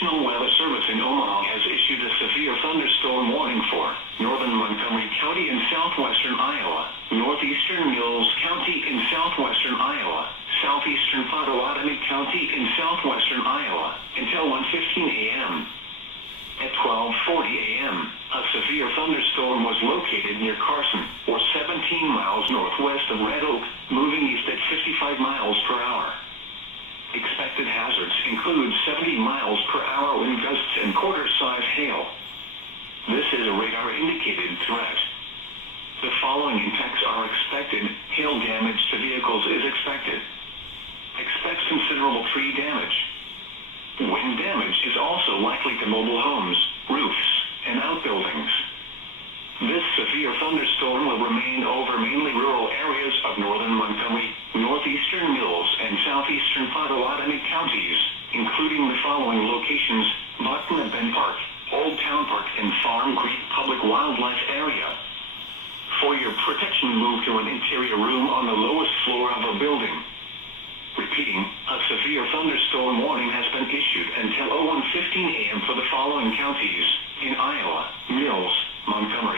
National Weather Service in Omaha has issued a severe thunderstorm warning for northern Montgomery County in southwestern Iowa, northeastern Mills County in southwestern Iowa, southeastern Potawatomi County in southwestern Iowa, until 1:15 a.m. At 12:40 a.m., a severe thunderstorm was located near Carson, or 17 miles northwest of Red Oak, moving east at 55 miles per hour. Expected hazards include 70 miles per hour wind gusts and quarter-size hail. This is a radar-indicated threat. The following impacts are expected. Hail damage to vehicles is expected. Expect considerable tree damage. Wind damage is also likely to mobile homes, roofs, and outbuildings. This severe thunderstorm will remain over mainly rural areas of northern Montgomery, northeastern Mills, and southeastern Potawatomi counties, including the following locations: Button and Ben Park, Old Town Park, and Farm Creek Public Wildlife Area. For your protection, move to an interior room on the lowest floor of a building. Repeating, a severe thunderstorm warning has been issued until 01:15 a.m. for the following counties: in Iowa, Mills, Montgomery,